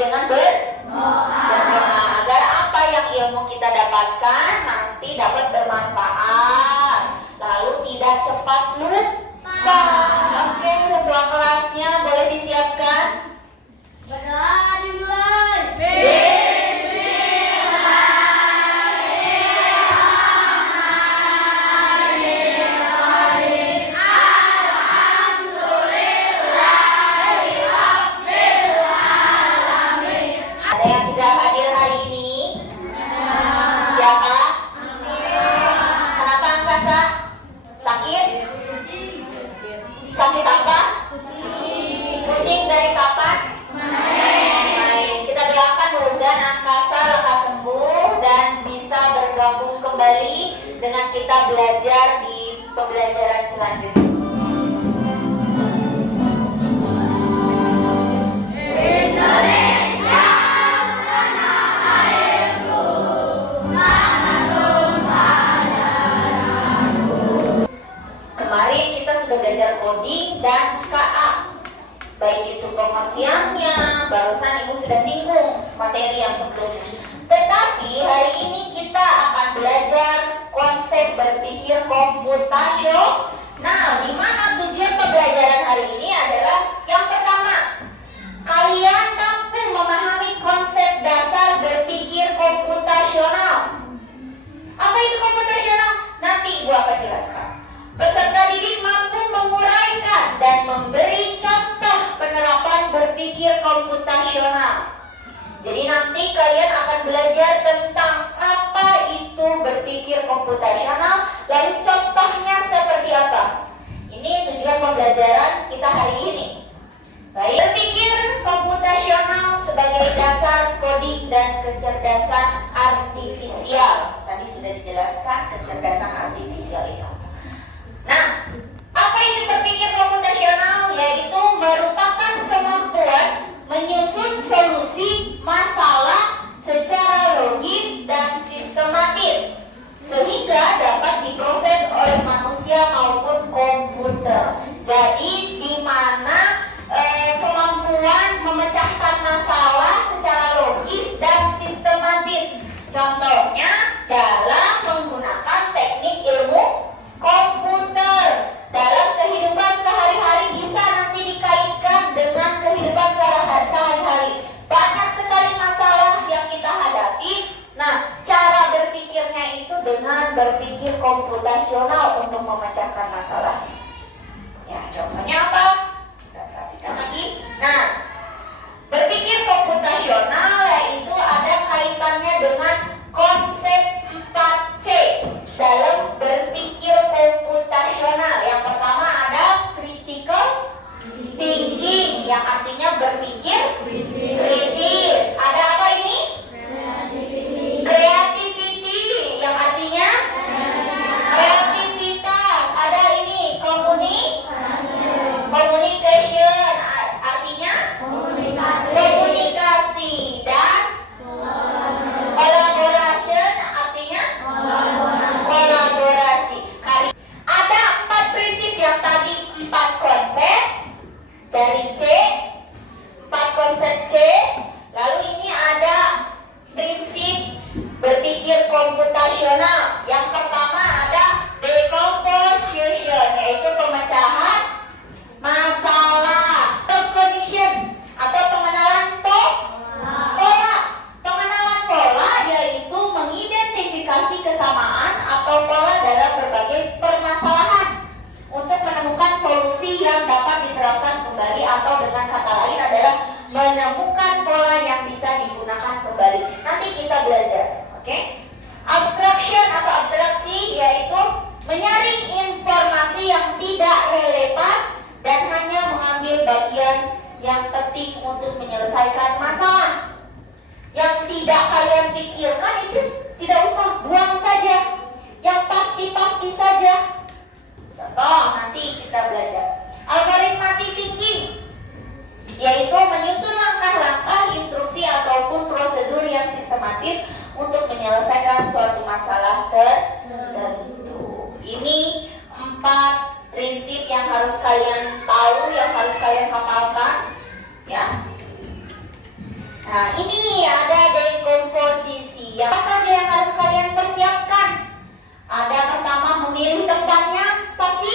dengan berdoa agar apa yang ilmu kita dapatkan nanti dapat bermanfaat, lalu tidak cepat lupa. Oke, ketua kelasnya boleh disiapkan. Berdoa dimulai. Ada yang tidak hadir hari ini? Siapa? Kenapa angkasa? Sakit? Sakit apa? Pusing dari kapan? Baik, kita doakan mudah-mudahan angkasa lekas sembuh dan bisa bergabung kembali dengan kita belajar di pembelajaran selanjutnya. Kemarin kita sudah belajar coding dan KA, baik itu pengertiannya, barusan Ibu sudah singgung materi yang sebelumnya. Tetapi hari ini kita akan belajar konsep berpikir komputasional. Nah, di mana tujuan pembelajaran hari ini adalah yang pertama, kalian mampu memahami konsep dasar berpikir komputasional. Apa itu komputasional? Nanti Ibu akan jelaskan. Peserta didik mampu menguraikan dan memberi contoh penerapan berpikir komputasional. Jadi nanti kalian akan belajar tentang apa itu berpikir komputasional, lalu contohnya seperti apa. Ini tujuan pembelajaran kita hari ini. Baik, berpikir komputasional sebagai dasar coding dan kecerdasan artifisial. Tadi sudah dijelaskan kecerdasan artifisial itu. Nah, apa itu berpikir komputasional? Yaitu merupakan kemampuan menyusun solusi masalah secara logis dan sistematis sehingga dapat diproses oleh manusia maupun komputer. Jadi di mana kemampuan memecahkan masalah secara logis dan sistematis. Contohnya dalam menggunakan teknik ilmu komputer. Dalam kehidupan sehari-hari bisa nanti dikaitkan dengan kehidupan sehari-hari. Banyak sekali masalah yang kita hadapi. Nah, cara berpikirnya itu dengan berpikir komputasional untuk memecahkan masalah. Ya, contohnya apa? Kita perhatikan lagi. Nah, berpikir komputasional yaitu ada kaitannya dengan konsep 4C dalam berpikir komputasional. Yang pertama ada critical thinking, yang artinya berpikir kritis. Ada apa ini? Creativity, yang artinya kreativitas. Ada ini communication, artinya komunikasi. Dan collaboration, artinya kolaborasi. Ada 4 prinsip yang tadi, 4 konsep dari C, 4 konsep C. Lalu ini ada prinsip berpikir komputasional. Yang pertama ada decomposition, yaitu pemecahan masalah. Recognition atau pengenalan pola. Pengenalan pola yaitu mengidentifikasi kesamaan atau pola dalam berbagai permasalahan untuk menemukan solusi yang dapat diterapkan kembali, atau dengan kata lain adalah menemukan pola yang bisa digunakan kembali. Nanti kita belajar, oke? Abstraction atau abstraksi yaitu menyaring informasi yang tidak relevan dan hanya mengambil bagian yang penting untuk menyelesaikan masalah. Yang tidak kalian pikirkan itu tidak usah, buang saja. Yang pasti-pasti saja. Contoh, nanti kita belajar. Algoritmatic thinking yaitu menyusun langkah-langkah, instruksi ataupun prosedur yang sistematis untuk menyelesaikan suatu masalah tertentu. Ini 4 prinsip yang harus kalian tahu, yang harus kalian hafalkan, ya. Nah, ini ada dekomposisi. Apa saja yang harus kalian persiapkan? Ada pertama memilih tempatnya, pasti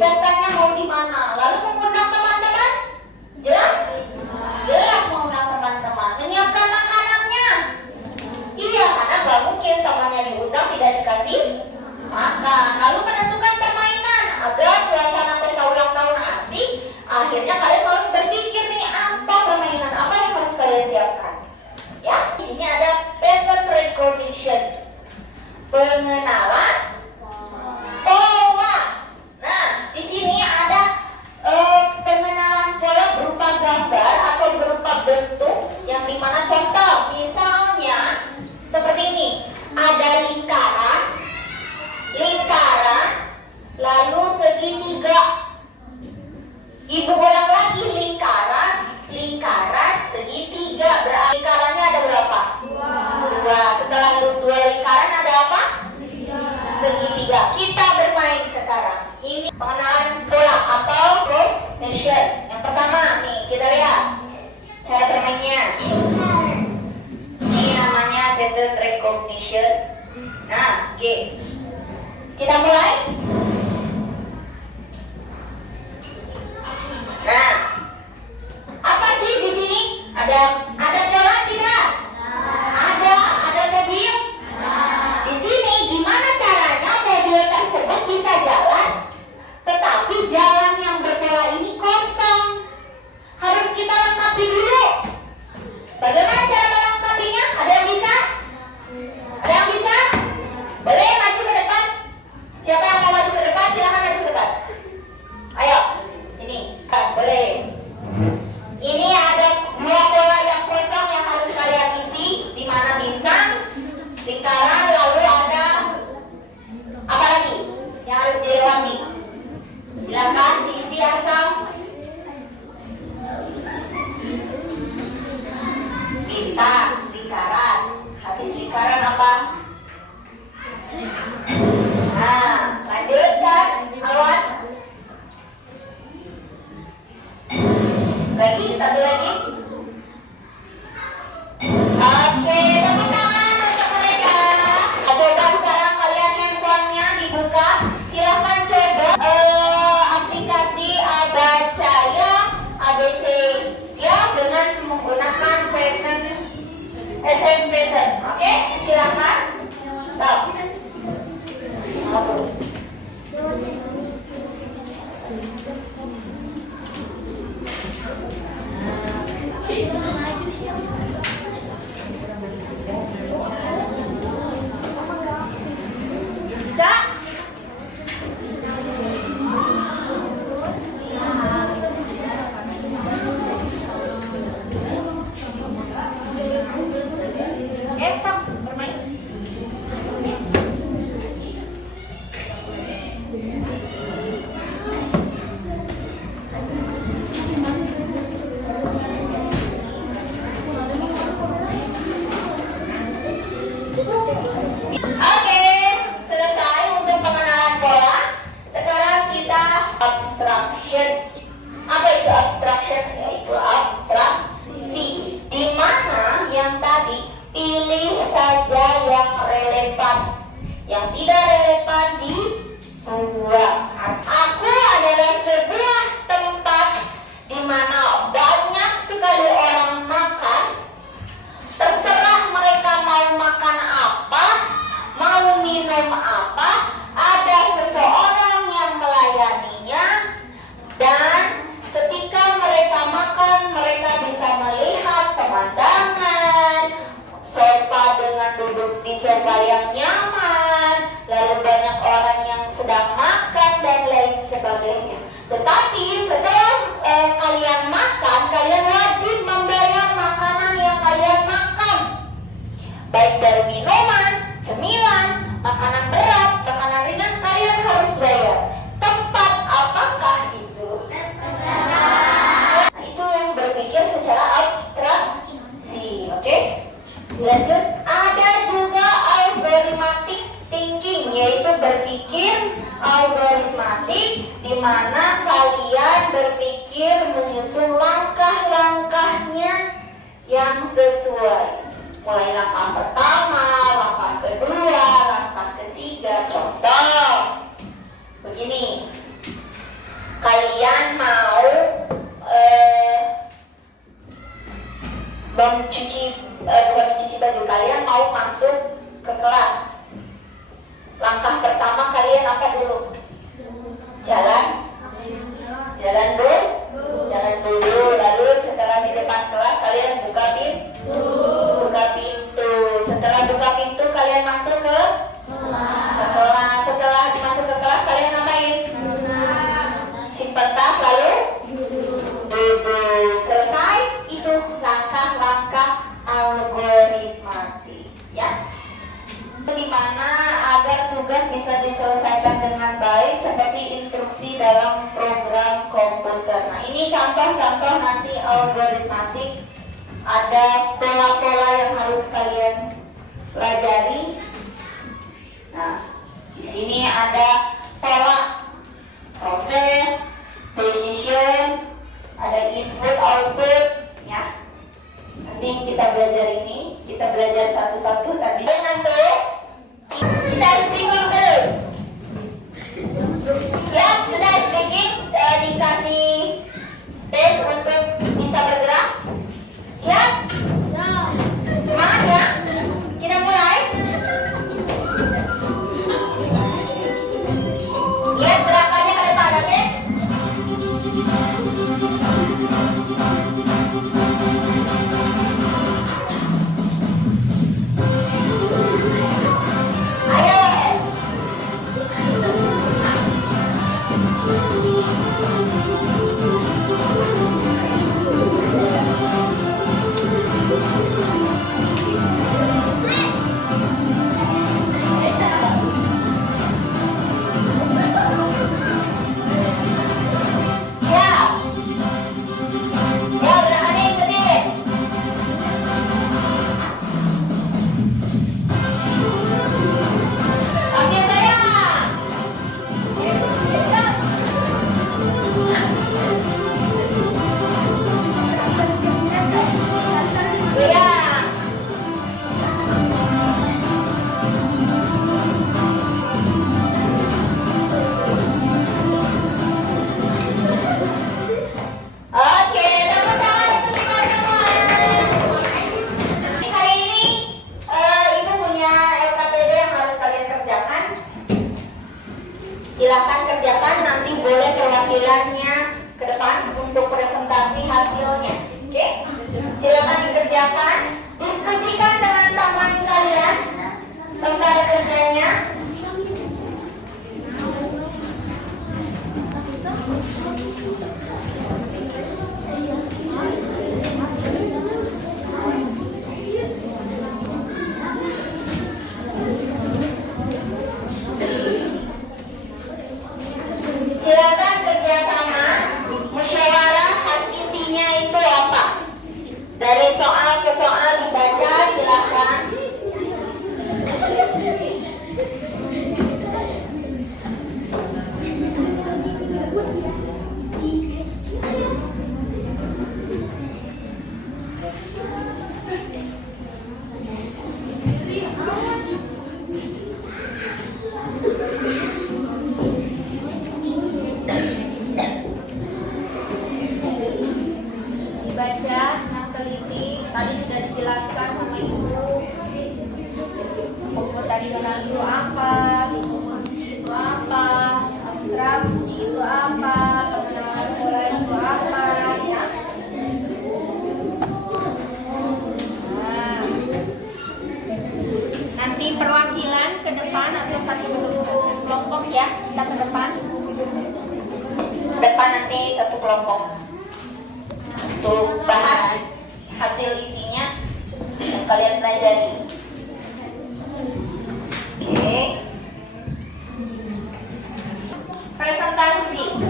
pestanya mau di mana. Lalu mengundang teman-teman, jelas? Jelas mengundang teman-teman. Menyiapkan makanannya. Iya, karena gak mungkin temannya diundang tidak dikasih makan. Lalu menentukan permainan agar suasana pesta ulang tahun asik. Akhirnya kalian harus berpikir nih apa permainan apa yang harus kalian siapkan. Ya, di sini ada pattern recognition, pengenalan pola. Nah, di sini ada pengenalan pola berupa gambar atau berupa bentuk yang dimana contoh, misalnya seperti ini, ada lingkaran, lalu segitiga. Ibu ulang lagi, lingkaran, segitiga. Berarti lingkarannya ada berapa? Dua. Setelah dua lingkaran ada apa? Segitiga. Kita bermain sekarang. Ini pengenalan pola atau recognition. Yang pertama nih, kita lihat cara bermainnya. Ini namanya pattern recognition. Nah, oke. Kita mulai. Nah, apa sih di sini? Ada pola tidak? Ada mobil? Di sini gimana caranya mobil tersebut bisa jalan, tetapi jalan yang berpola ini kosong? Harus kita lengkapi dulu. Bagaimana cara melengkapinya? Ada yang bisa? Ada yang bisa? Boleh maju ke depan? Siapa yang mau maju ke depan? Silakan maju ke depan. Ayo, ini boleh. Ini ada dua pola yang kosong yang harus kalian isi, di mana bintang, lingkaran, lalu ada apa lagi yang harus dilewati? Silakan diisi asal. Bintang, lingkaran. Habis lingkaran apa? Nah, lanjutkan, Awan. Lagi, satu lagi. Oke, tepuk tangan untuk mereka. Coba sekarang kalian handphonenya dibuka. Silahkan coba aplikasi Abaca ya, ABC ya, dengan menggunakan SMP. Oke, silahkan. Stop. Oke, selesai untuk pengenalan pola. Sekarang kita abstraction. Apa itu abstraction? Yaitu abstraksi, di mana yang tadi pilih saja yang relevan, yang tidak relevan dibuang. Aku adalah sebuah tempat di mana banyak sekali orang makan. Terserah mereka mau makan apa, mau minum apa, ada seseorang yang melayaninya. Dan ketika mereka makan, mereka bisa melihat pemandangan, sofa dengan duduk di sofa yang nyaman, lalu banyak orang yang sedang makan dan lain sebagainya. Tetapi setelah kalian makan, kalian wajib membayar makanan yang kalian makan, baik dari minuman, cemilan, makanan berat, makanan ringan, kalian harus bayar. Tempat apakah itu? Nah, itu yang berpikir secara abstraksi. Oke? Lanjut, ada juga algoritmatic thinking, yaitu berpikir algoritmatik, di mana kalian berpikir menyusun langkah-langkahnya sesuai. Mulai langkah pertama, langkah kedua, langkah ketiga. Contoh, begini. Kalian mau bukan mencuci baju, kalian mau masuk ke kelas. Langkah pertama kalian apa dulu? Jalan dulu. Lalu setelah di depan kelas kalian buka pintu. Setelah buka pintu kalian masuk ke kelas. Setelah masuk ke kelas kalian ngapain? Simpan tas lalu duduk. Selesai. Itu langkah-langkah algoritmatik, ya. Di mana agar tugas bisa diselesaikan dengan baik seperti instruksi dalam program komputer. Nah, ini contoh-contoh nanti algoritmatik. Ada pola-pola yang harus kalian pelajari. Nah, di sini ada pola, proses, decision, ada input, output, ya. Nanti kita belajar ini, kita belajar satu-satu tadi. Nanti kita speaking dulu. Siap, sudah speaking, dikasih space untuk bisa bergerak. Siap? Semangat ya? Kita mulai. Lihat gerakannya ke depan, oke? Silakan kerjakan, nanti boleh perwakilannya ke depan untuk presentasi hasilnya. Oke? Silakan dikerjakan, diskusikan dengan teman kalian tentang kerjanya. Silakan kerjasama, musyawarah, isinya itu apa? Dari soal ke soal dibaca, silakan. Dibaca dengan teliti, tadi sudah dijelaskan sama ibu. Komputasional itu apa, komposisi itu apa, abstraksi itu apa, pengenalan pola itu apa, ya. Nah, nanti perwakilan ke depan atau satu kelompok ya, kita ke depan. Depan nanti satu kelompok untuk bahas hasil isinya yang kalian pelajari. Oke. Presentasi.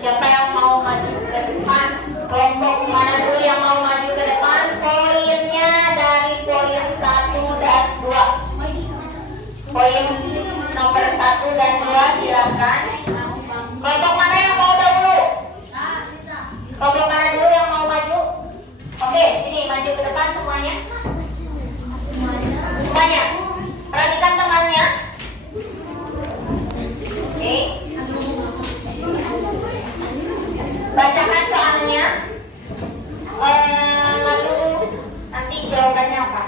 Siapa yang mau maju ke depan? Kelompok mana dulu yang mau maju ke depan? Poinnya dari poin 1 dan 2. Poin nomor 1 dan 2 silakan. Kelompok mana yang mau dahulu? Kelompok mana dulu yang mau maju? Oke, sini maju ke depan semuanya. Semuanya. Perhatikan temannya. Oke. Bacakan soalnya. Lalu nanti jawabannya apa?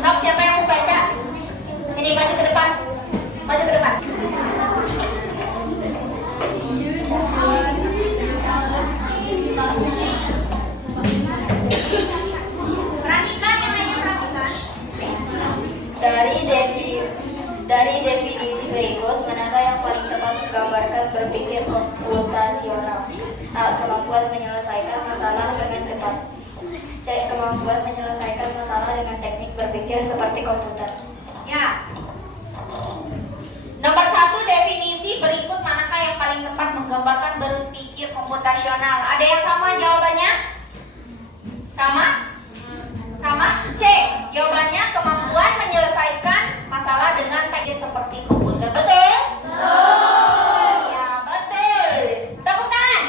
Sok, siapa yang mau baca? Ini maju ke depan. Maju ke depan. Perhatikan yang lainnya, perhatikan. Dari definisi berikut, manakah yang paling tepat menggambarkan berpikir komputasional? A. Kemampuan menyelesaikan masalah dengan cepat. C. Kemampuan menyelesaikan masalah dengan teknik berpikir seperti komputer. Ya. Nomor 1, definisi berikut manakah yang paling tepat menggambarkan berpikir komputasional? Ada yang sama jawabannya? Sama? Sama? C. Jawabannya kemampuan menyelesaikan masalah dengan teknik seperti komputer. Betul? Betul. Ya, betul. Tepuk tangan.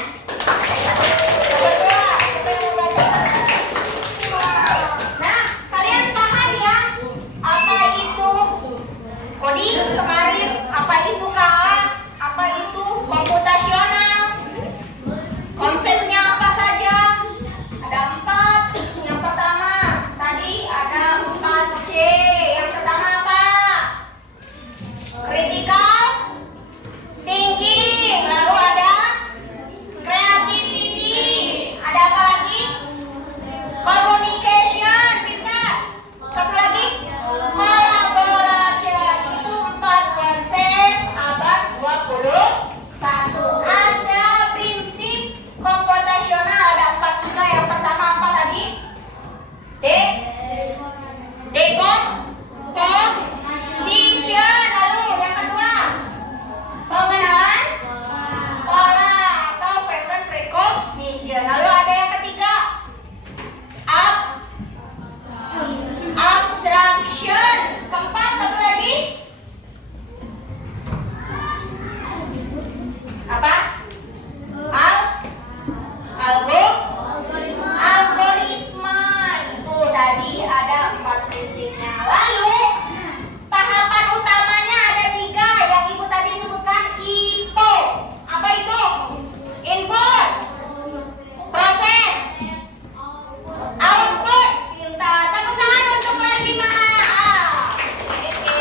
Nomor 2, siapa yang mau baca? Nah, kalian paham ya? Apa itu coding kemarin? Apa itu KA? Apa itu komputasional? Konsepnya apa saja? Ada 4. Yang pertama, tadi ada 4C. Yang pertama apa? Critical thinking. Lalu ada creativity. Ada apa lagi? Communication. Pintar. Satu lagi? Collaboration. Itu 4 konsep abad 21. Ada prinsip komputasional. Ada 4 juga. Yang pertama apa tadi? Decomposition. Lalu yang kedua, pengenalan pola atau pattern recognition. Lalu ada yang ketiga, abstraction. Keempat, satu lagi apa? Algoritma. Itu tadi ada 4 prinsipnya. Lalu tahapan utamanya ada 3 yang ibu tadi sebutkan. IPO. Apa itu? Input, proses, output. Pintar. Tepuk tangan untuk kelas 5A. Oke.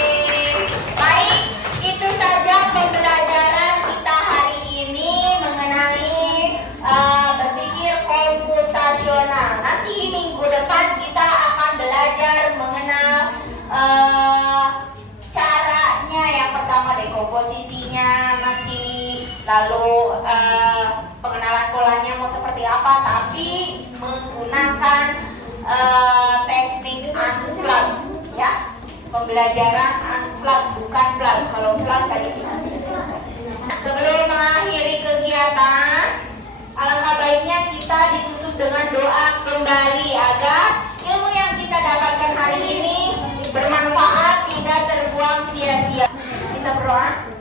Baik, itu saja pembelajaran kita hari ini mengenai berpikir komputasional. Nanti minggu depan kita akan belajar mengenal caranya. Yang pertama dekomposisinya nanti, lalu pengenalan polanya mau seperti apa, tapi menggunakan teknik unplug, ya. Pembelajaran unplug, bukan plug. Kalau plug tadi kita sudah. Sebelum mengakhiri kegiatan, alangkah baiknya kita ditutup dengan doa kembali agar ilmu yang kita dapatkan hari ini bermanfaat, tidak terbuang sia-sia. Kita berdoa.